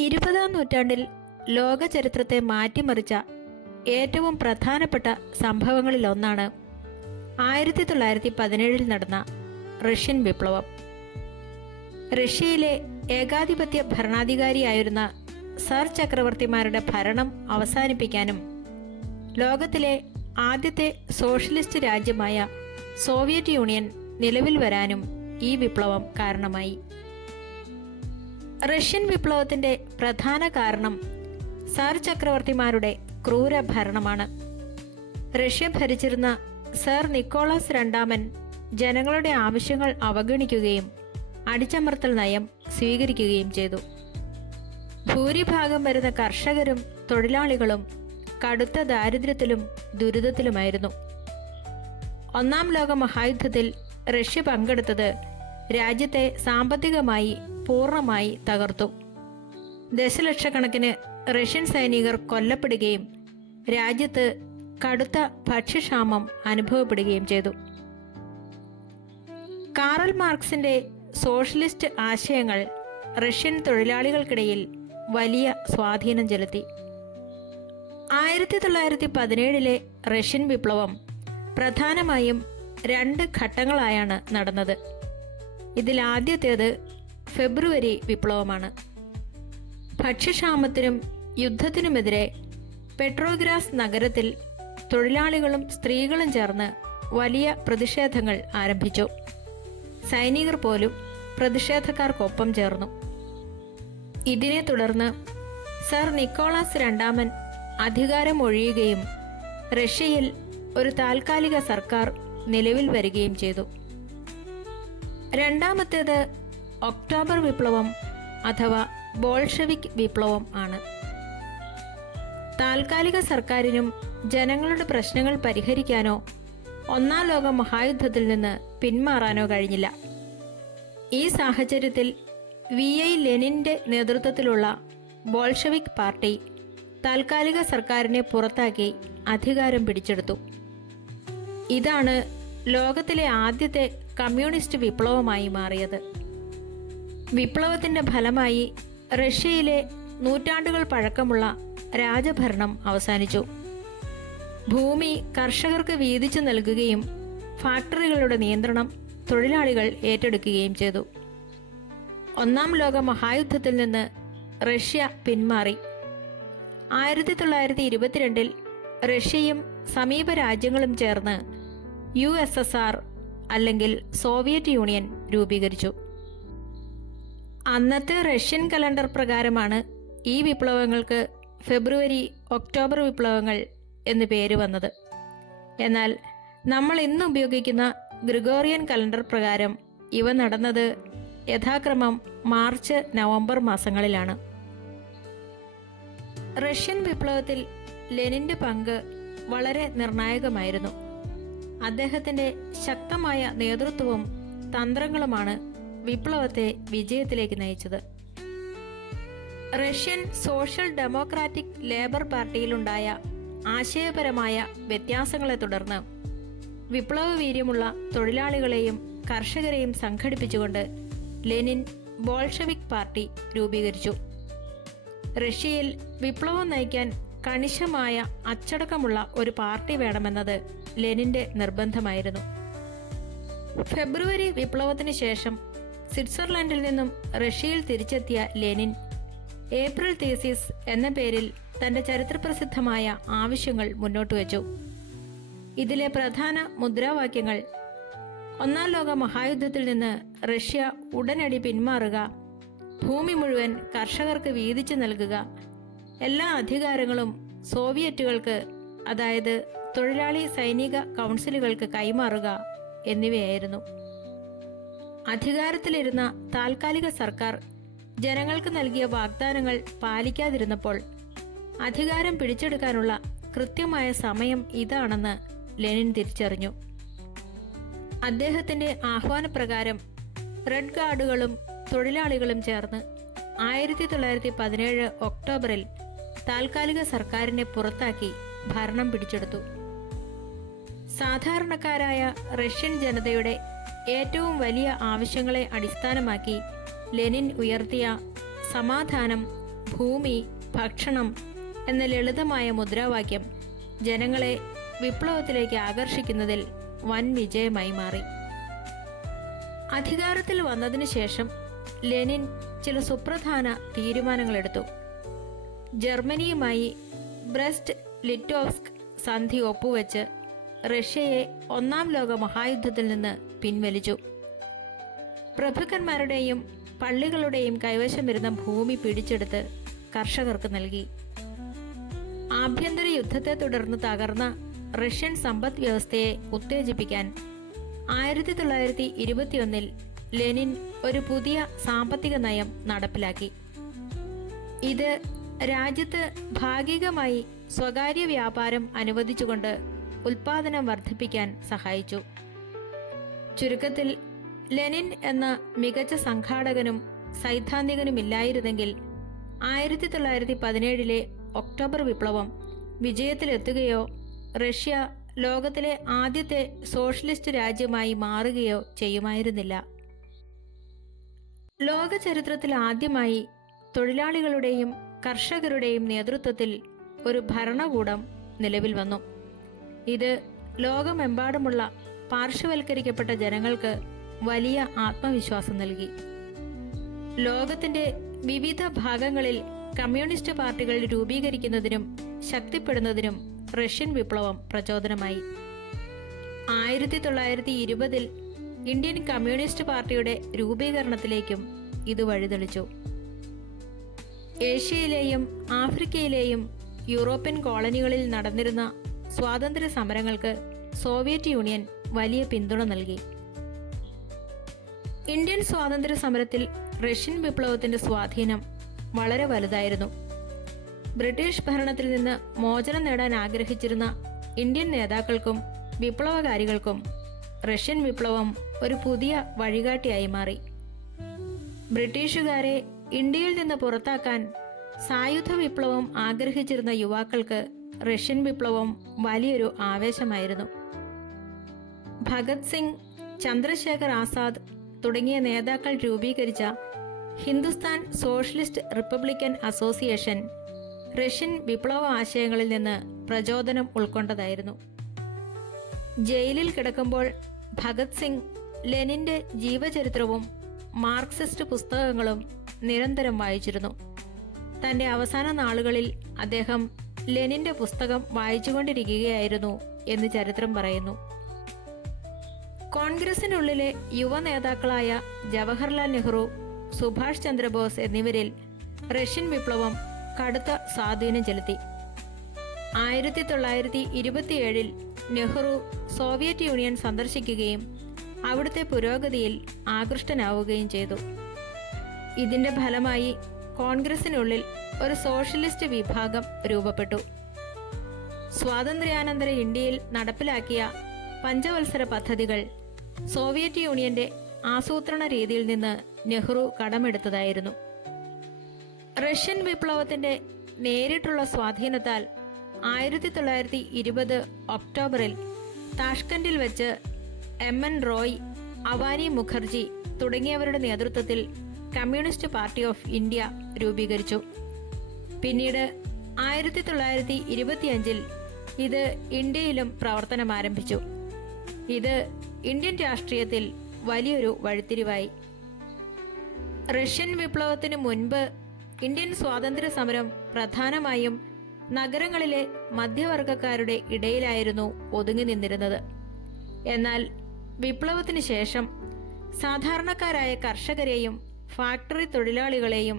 20-ാം നൂറ്റാണ്ടിൽ ലോക ചരിത്രത്തെ മാറ്റിമറിച്ച ഏറ്റവും പ്രധാനപ്പെട്ട സംഭവങ്ങളിലൊന്നാണ് 1917 നടന്ന റഷ്യൻ വിപ്ലവം. റഷ്യയിലെ ഏകാധിപത്യ ഭരണാധികാരിയായിരുന്ന സർ ചക്രവർത്തിമാരുടെ ഭരണം അവസാനിപ്പിക്കാനും ലോകത്തിലെ ആദ്യത്തെ സോഷ്യലിസ്റ്റ് രാജ്യമായ സോവിയറ്റ് യൂണിയൻ നിലവിൽ വരാനും ഈ വിപ്ലവം കാരണമായി. റഷ്യൻ വിപ്ലവത്തിന്റെ പ്രധാന കാരണം സർ ചക്രവർത്തിമാരുടെ ക്രൂര ഭരണമാണ്. റഷ്യ ഭരിച്ചിരുന്ന സർ നിക്കോളാസ് രണ്ടാമൻ ജനങ്ങളുടെ ആവശ്യങ്ങൾ അവഗണിക്കുകയും അടിച്ചമർത്തൽ നയം സ്വീകരിക്കുകയും ചെയ്തു. ഭൂരിഭാഗം വരുന്ന കർഷകരും തൊഴിലാളികളും കടുത്ത ദാരിദ്ര്യത്തിലും ദുരിതത്തിലുമായിരുന്നു. ഒന്നാം ലോക മഹായുദ്ധത്തിൽ റഷ്യ പങ്കെടുത്തത് രാജ്യത്തെ സാമ്പത്തികമായി പൂർണ്ണമായി തകർത്തു. ദശലക്ഷക്കണക്കിന് റഷ്യൻ സൈനികർ കൊല്ലപ്പെടുകയും രാജ്യത്ത് കടുത്ത ഭക്ഷ്യക്ഷാമം അനുഭവപ്പെടുകയും ചെയ്തു. കാറൽ മാർക്സിന്റെ സോഷ്യലിസ്റ്റ് ആശയങ്ങൾ റഷ്യൻ തൊഴിലാളികൾക്കിടയിൽ വലിയ സ്വാധീനം ചെലുത്തി. 1917 റഷ്യൻ വിപ്ലവം പ്രധാനമായും 2 ഘട്ടങ്ങളായാണ് നടന്നത്. ഇതിൽ ആദ്യത്തേത് ഫെബ്രുവരി വിപ്ലവമാണ്. ഭക്ഷ്യക്ഷാമത്തിനും യുദ്ധത്തിനുമെതിരെ പെട്രോഗ്രാസ് നഗരത്തിൽ തൊഴിലാളികളും സ്ത്രീകളും ചേർന്ന് വലിയ പ്രതിഷേധങ്ങൾ ആരംഭിച്ചു. സൈനികർ പോലും പ്രതിഷേധക്കാർക്കൊപ്പം ചേർന്നു. ഇതിനെ തുടർന്ന് സർ നിക്കോളാസ് രണ്ടാമൻ അധികാരം ഒഴിയുകയും റഷ്യയിൽ ഒരു താൽക്കാലിക സർക്കാർ നിലവിൽ വരികയും ചെയ്തു. രണ്ടാമത്തേത് ഒക്ടോബർ വിപ്ലവം അഥവാ ബോൾഷെവിക് വിപ്ലവം ആണ്. താൽക്കാലിക സർക്കാരിനും ജനങ്ങളുടെ പ്രശ്നങ്ങൾ പരിഹരിക്കാനോ ഒന്നാം ലോക മഹായുദ്ധത്തിൽ നിന്ന് പിന്മാറാനോ കഴിഞ്ഞില്ല. ഈ സാഹചര്യത്തിൽ VI ലെനിന്റെ നേതൃത്വത്തിലുള്ള ബോൾഷെവിക് പാർട്ടി താൽക്കാലിക സർക്കാരിനെ പുറത്താക്കി അധികാരം പിടിച്ചെടുത്തു. ഇതാണ് ലോകത്തിലെ ആദ്യത്തെ കമ്മ്യൂണിസ്റ്റ് വിപ്ലവമായി മാറിയത്. വിപ്ലവത്തിന്റെ ഫലമായി റഷ്യയിലെ നൂറ്റാണ്ടുകൾ പഴക്കമുള്ള രാജഭരണം അവസാനിച്ചു. ഭൂമി കർഷകർക്ക് വീതിച്ചു നൽകുകയും ഫാക്ടറികളുടെ നിയന്ത്രണം തൊഴിലാളികൾ ഏറ്റെടുക്കുകയും ചെയ്തു. ഒന്നാം ലോക മഹായുദ്ധത്തിൽ നിന്ന് റഷ്യ പിന്മാറി. 1922 റഷ്യയും സമീപ രാജ്യങ്ങളും ചേർന്ന് USSR അല്ലെങ്കിൽ സോവിയറ്റ് യൂണിയൻ രൂപീകരിച്ചു. അന്നത്തെ റഷ്യൻ കലണ്ടർ പ്രകാരമാണ് ഈ വിപ്ലവങ്ങൾക്ക് ഫെബ്രുവരി ഒക്ടോബർ വിപ്ലവങ്ങൾ എന്ന് പേര് വന്നത്. എന്നാൽ നമ്മൾ ഇന്ന് ഉപയോഗിക്കുന്ന ഗ്രിഗോറിയൻ കലണ്ടർ പ്രകാരം ഇവ നടന്നത് യഥാക്രമം മാർച്ച് നവംബർ മാസങ്ങളിലാണ്. റഷ്യൻ വിപ്ലവത്തിൽ ലെനിന്റെ പങ്ക് വളരെ നിർണായകമായിരുന്നു. അദ്ദേഹത്തിന്റെ ശക്തമായ നേതൃത്വവും തന്ത്രങ്ങളുമാണ് വിപ്ലവത്തെ വിജയത്തിലേക്ക് നയിച്ചത്. റഷ്യൻ സോഷ്യൽ ഡെമോക്രാറ്റിക് ലേബർ പാർട്ടിയിലുണ്ടായ ആശയപരമായ വ്യത്യാസങ്ങളെ തുടർന്ന് വിപ്ലവ വീര്യമുള്ള തൊഴിലാളികളെയും കർഷകരെയും സംഘടിപ്പിച്ചുകൊണ്ട് ലെനിൻ ബോൾഷെവിക് പാർട്ടി രൂപീകരിച്ചു. റഷ്യയിൽ വിപ്ലവം നയിക്കാൻ കണിശമായ അച്ചടക്കമുള്ള ഒരു പാർട്ടി വേണമെന്നത് ലെനിന്റെ നിർബന്ധമായിരുന്നു. ഫെബ്രുവരി വിപ്ലവത്തിന് ശേഷം സ്വിറ്റ്സർലൻഡിൽ നിന്നും റഷ്യയിൽ തിരിച്ചെത്തിയ ലെനിൻ ഏപ്രിൽ തീസിസ് എന്ന പേരിൽ തന്റെ ചരിത്രപ്രസിദ്ധമായ ആവശ്യങ്ങൾ മുന്നോട്ട് വച്ചു. ഇതിലെ പ്രധാന മുദ്രാവാക്യങ്ങൾ ഒന്നാം ലോക മഹായുദ്ധത്തിൽ നിന്ന് റഷ്യ ഉടനടി പിന്മാറുക, ഭൂമി മുഴുവൻ കർഷകർക്ക് വീതിച്ചു നൽകുക, എല്ലാ അധികാരങ്ങളും സോവിയറ്റുകൾക്ക് അതായത് തൊഴിലാളി സൈനിക കൗൺസിലുകൾക്ക് കൈമാറുക എന്നിവയായിരുന്നു. അധികാരത്തിലിരുന്ന താൽക്കാലിക സർക്കാർ ജനങ്ങൾക്ക് നൽകിയ വാഗ്ദാനങ്ങൾ പാലിക്കാതിരുന്നപ്പോൾ അധികാരം പിടിച്ചെടുക്കാനുള്ള കൃത്യമായ സമയം ഇതാണെന്ന് ലെനിൻ തിരിച്ചറിഞ്ഞു. അദ്ദേഹത്തിന്റെ ആഹ്വാനപ്രകാരം റെഡ് ഗാർഡുകളും തൊഴിലാളികളും ചേർന്ന് 1917 ഒക്ടോബറിൽ താൽക്കാലിക സർക്കാരിനെ പുറത്താക്കി ഭരണം പിടിച്ചെടുത്തു. സാധാരണക്കാരായ റഷ്യൻ ജനതയുടെ ഏറ്റവും വലിയ ആവശ്യങ്ങളെ അടിസ്ഥാനമാക്കി ലെനിൻ ഉയർത്തിയ സമാധാനം, ഭൂമി, ഭക്ഷണം എന്ന ലളിതമായ മുദ്രാവാക്യം ജനങ്ങളെ വിപ്ലവത്തിലേക്ക് ആകർഷിക്കുന്നതിൽ വൻ വിജയമായി മാറി. അധികാരത്തിൽ വന്നതിന് ശേഷം ലെനിൻ ചില സുപ്രധാന തീരുമാനങ്ങളെടുത്തു. ജർമ്മനിയുമായി ബ്രെസ്റ്റ് ലിറ്റോവ്സ്ക് സന്ധി ഒപ്പുവെച്ച് റഷ്യയെ ഒന്നാം ലോക മഹായുദ്ധത്തിൽ നിന്ന് പിൻവലിച്ചു. പ്രഭുക്കന്മാരുടെയും പള്ളികളുടെയും കൈവശം വരുന്ന ഭൂമി പിടിച്ചെടുത്ത് കർഷകർക്ക് നൽകി. ആഭ്യന്തര യുദ്ധത്തെ തുടർന്ന് തകർന്ന റഷ്യൻ സമ്പദ് വ്യവസ്ഥയെ ഉത്തേജിപ്പിക്കാൻ 1921 ലെനിൻ ഒരു പുതിയ സാമ്പത്തിക നയം നടപ്പിലാക്കി. ഇത് രാജ്യത്ത് ഭാഗികമായി സ്വകാര്യ വ്യാപാരം അനുവദിച്ചുകൊണ്ട് ഉൽപാദനം വർദ്ധിപ്പിക്കാൻ സഹായിച്ചു. ചുരുക്കത്തിൽ ലെനിൻ എന്ന മികച്ച സംഘാടകനും സൈദ്ധാന്തികനുമില്ലായിരുന്നെങ്കിൽ 1917 ഒക്ടോബർ വിപ്ലവം വിജയത്തിലെത്തുകയോ റഷ്യ ലോകത്തിലെ ആദ്യത്തെ സോഷ്യലിസ്റ്റ് രാജ്യമായി മാറുകയോ ചെയ്യുമായിരുന്നില്ല. ലോക ചരിത്രത്തിൽ ആദ്യമായി തൊഴിലാളികളുടെയും കർഷകരുടെയും നേതൃത്വത്തിൽ ഒരു ഭരണകൂടം നിലവിൽ വന്നു. ഇത് ലോകമെമ്പാടുമുള്ള പാർശ്വവൽക്കരിക്കപ്പെട്ട ജനങ്ങൾക്ക് വലിയ ആത്മവിശ്വാസം നൽകി. ലോകത്തിന്റെ വിവിധ ഭാഗങ്ങളിൽ കമ്മ്യൂണിസ്റ്റ് പാർട്ടികൾ രൂപീകരിക്കുന്നതിനും ശക്തിപ്പെടുന്നതിനും റഷ്യൻ വിപ്ലവം പ്രചോദനമായി. 1920 ഇന്ത്യൻ കമ്മ്യൂണിസ്റ്റ് പാർട്ടിയുടെ രൂപീകരണത്തിലേക്കും ഇത് വഴിതെളിച്ചു. ഏഷ്യയിലെയും ആഫ്രിക്കയിലെയും യൂറോപ്യൻ കോളനികളിൽ നടന്നിരുന്ന സ്വാതന്ത്ര്യ സമരങ്ങൾക്ക് സോവിയറ്റ് യൂണിയൻ വലിയ പിന്തുണ നൽകി. ഇന്ത്യൻ സ്വാതന്ത്ര്യ സമരത്തിൽ റഷ്യൻ വിപ്ലവത്തിന്റെ സ്വാധീനം വളരെ വലുതായിരുന്നു. ബ്രിട്ടീഷ് ഭരണത്തിൽ നിന്ന് മോചനം നേടാൻ ആഗ്രഹിച്ചിരുന്ന ഇന്ത്യൻ നേതാക്കൾക്കും വിപ്ലവകാരികൾക്കും റഷ്യൻ വിപ്ലവം ഒരു പുതിയ വഴികാട്ടിയായി മാറി. ബ്രിട്ടീഷുകാരെ ഇന്ത്യയിൽ നിന്ന് പുറത്താക്കാൻ സായുധ വിപ്ലവം ആഗ്രഹിച്ചിരുന്ന യുവാക്കൾക്ക് റഷ്യൻ വിപ്ലവം വലിയൊരു ആവേശമായിരുന്നു. ഭഗത് സിംഗ്, ചന്ദ്രശേഖർ ആസാദ് തുടങ്ങിയ നേതാക്കൾ രൂപീകരിച്ച Hindustan socialist Republican association Russian വിപ്ലവ ആശയങ്ങളിൽ നിന്ന് പ്രചോദനം ഉൾക്കൊണ്ടതായിരുന്നു. ജയിലിൽ കിടക്കുമ്പോൾ ഭഗത് സിംഗ് ലെനിന്റെ ജീവചരിത്രവും മാർക്സിസ്റ്റ് പുസ്തകങ്ങളും നിരന്തരം വായിച്ചിരുന്നു. തന്റെ അവസാന നാളുകളിൽ അദ്ദേഹം ലെനിന്റെ പുസ്തകം വായിച്ചുകൊണ്ടിരിക്കുകയായിരുന്നു എന്ന് ചരിത്രം പറയുന്നു. കോൺഗ്രസിനുള്ളിലെ യുവ നേതാക്കളായ ജവഹർലാൽ നെഹ്റു, സുഭാഷ് ചന്ദ്രബോസ് എന്നിവരിൽ റഷ്യൻ വിപ്ലവം കടുത്ത സ്വാധീനം ചെലുത്തി. 1927 നെഹ്റു സോവിയറ്റ് യൂണിയൻ സന്ദർശിക്കുകയും അവിടുത്തെ പുരോഗതിയിൽ ആകൃഷ്ടനാവുകയും ചെയ്തു. ഇതിന്റെ ഫലമായി കോൺഗ്രസിനുള്ളിൽ ഒരു സോഷ്യലിസ്റ്റ് വിഭാഗം രൂപപ്പെട്ടു. സ്വാതന്ത്ര്യാനന്തര ഇന്ത്യയിൽ നടപ്പിലാക്കിയ പഞ്ചവത്സര പദ്ധതികൾ സോവിയറ്റ് യൂണിയന്റെ ആസൂത്രണ രീതിയിൽ നിന്ന് നെഹ്റു കടമെടുത്തതായിരുന്നു. റഷ്യൻ വിപ്ലവത്തിന്റെ നേരിട്ടുള്ള സ്വാധീനത്താൽ 1920 ഒക്ടോബറിൽ താഷ്കന്റിൽ വെച്ച് എം.എൻ. റോയ്, അവാനി മുഖർജി തുടങ്ങിയവരുടെ നേതൃത്വത്തിൽ കമ്മ്യൂണിസ്റ്റ് പാർട്ടി ഓഫ് ഇന്ത്യ രൂപീകരിച്ചു. പിന്നീട് 1925 ഇത് ഇന്ത്യയിലും പ്രവർത്തനം ആരംഭിച്ചു. ഇത് ഇന്ത്യൻ രാഷ്ട്രീയത്തിൽ വലിയൊരു വഴിത്തിരിവായി. റഷ്യൻ വിപ്ലവത്തിനു മുൻപ് ഇന്ത്യൻ സ്വാതന്ത്ര്യ സമരം പ്രധാനമായും നഗരങ്ങളിലെ മധ്യവർഗക്കാരുടെ ഇടയിലായിരുന്നു ഒതുങ്ങി നിന്നിരുന്നത്. എന്നാൽ വിപ്ലവത്തിന് ശേഷം സാധാരണക്കാരായ കർഷകരെയും ഫാക്ടറി തൊഴിലാളികളെയും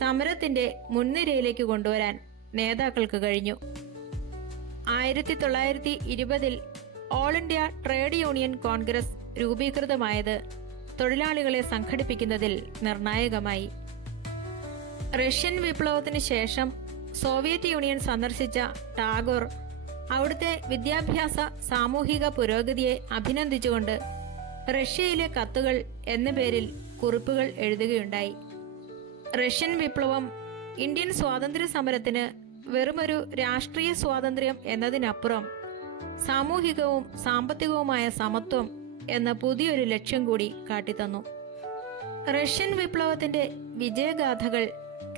സമരത്തിന്റെ മുൻനിരയിലേക്ക് കൊണ്ടുവരാൻ നേതാക്കൾക്ക് കഴിഞ്ഞു. 1920 all India trade union Congress രൂപീകൃതമായത് തൊഴിലാളികളെ സംഘടിപ്പിക്കുന്നതിൽ നിർണായകമായി. റഷ്യൻ വിപ്ലവത്തിന് ശേഷം സോവിയറ്റ് യൂണിയൻ സന്ദർശിച്ച ടാഗോർ അവിടുത്തെ വിദ്യാഭ്യാസ സാമൂഹിക പുരോഗതിയെ അഭിനന്ദിച്ചുകൊണ്ട് റഷ്യയിലെ കത്തുകൾ എന്ന പേരിൽ കുറിപ്പുകൾ എഴുതുകയുണ്ടായി. റഷ്യൻ വിപ്ലവം ഇന്ത്യൻ സ്വാതന്ത്ര്യ സമരത്തിന് വെറുമൊരു രാഷ്ട്രീയ സ്വാതന്ത്ര്യം എന്നതിനപ്പുറം സാമൂഹികവും സാമ്പത്തികവുമായ സമത്വം എന്ന പുതിയൊരു ലക്ഷ്യം കൂടി കാട്ടിത്തന്നു. റഷ്യൻ വിപ്ലവത്തിന്റെ വിജയഗാഥകൾ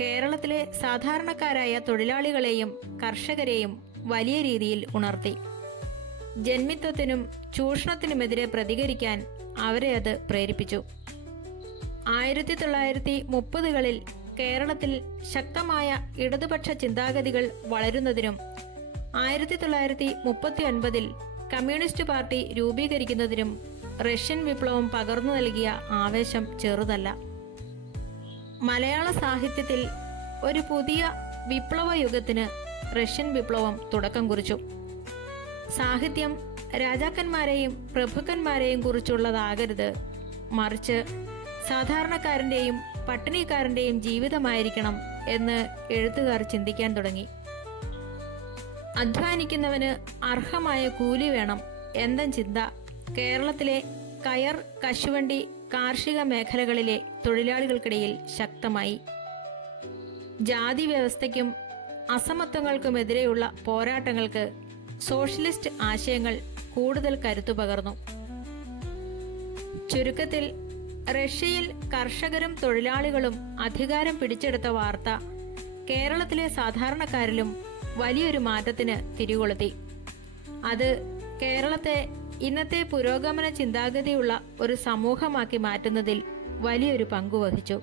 കേരളത്തിലെ സാധാരണക്കാരായ തൊഴിലാളികളെയും കർഷകരെയും വലിയ രീതിയിൽ ഉണർത്തി. ജന്മിത്വത്തിനും ചൂഷണത്തിനുമെതിരെ പ്രതികരിക്കാൻ അവരെ അത് പ്രേരിപ്പിച്ചു. 1930കളിൽ കേരളത്തിൽ ശക്തമായ ഇടതുപക്ഷ ചിന്താഗതികൾ വളരുന്നതിനും 1939ൽ കമ്മ്യൂണിസ്റ്റ് പാർട്ടി രൂപീകരിക്കുന്നതിനും റഷ്യൻ വിപ്ലവം പകർന്നു നൽകിയ ആവേശം ചെറുതല്ല. മലയാള സാഹിത്യത്തിൽ ഒരു പുതിയ വിപ്ലവ യുഗത്തിന് റഷ്യൻ വിപ്ലവം തുടക്കം കുറിച്ചു. സാഹിത്യം രാജാക്കന്മാരെയും പ്രഭുക്കന്മാരെയും കുറിച്ചുള്ളതാകരുത്, മറിച്ച് സാധാരണക്കാരൻ്റെയും പട്ടിണിക്കാരൻ്റെയും ജീവിതമായിരിക്കണം എന്ന് എഴുത്തുകാർ ചിന്തിക്കാൻ തുടങ്ങി. അധ്വാനിക്കുന്നവന് അർഹമായ കൂലി വേണം എന്ന ചിന്ത കേരളത്തിലെ കയർ, കശുവണ്ടി, കാർഷിക മേഖലകളിലെ തൊഴിലാളികൾക്കിടയിൽ ശക്തമായി. ജാതി വ്യവസ്ഥയ്ക്കും അസമത്വങ്ങൾക്കുമെതിരെയുള്ള പോരാട്ടങ്ങൾക്ക് സോഷ്യലിസ്റ്റ് ആശയങ്ങൾ കൂടുതൽ കരുത്തു പകർന്നു. ചുരുക്കത്തിൽ റഷ്യയിൽ കർഷകരും തൊഴിലാളികളും അധികാരം പിടിച്ചെടുത്ത വാർത്ത കേരളത്തിലെ സാധാരണക്കാരിലും വലിയൊരു മാറ്റത്തിന് തിരികൊളുത്തി. അത് കേരളത്തെ ഇന്നത്തെ പുരോഗമന ചിന്താഗതിയുള്ള ഒരു സമൂഹമാക്കി മാറ്റുന്നതിൽ വലിയൊരു പങ്കുവഹിച്ചു.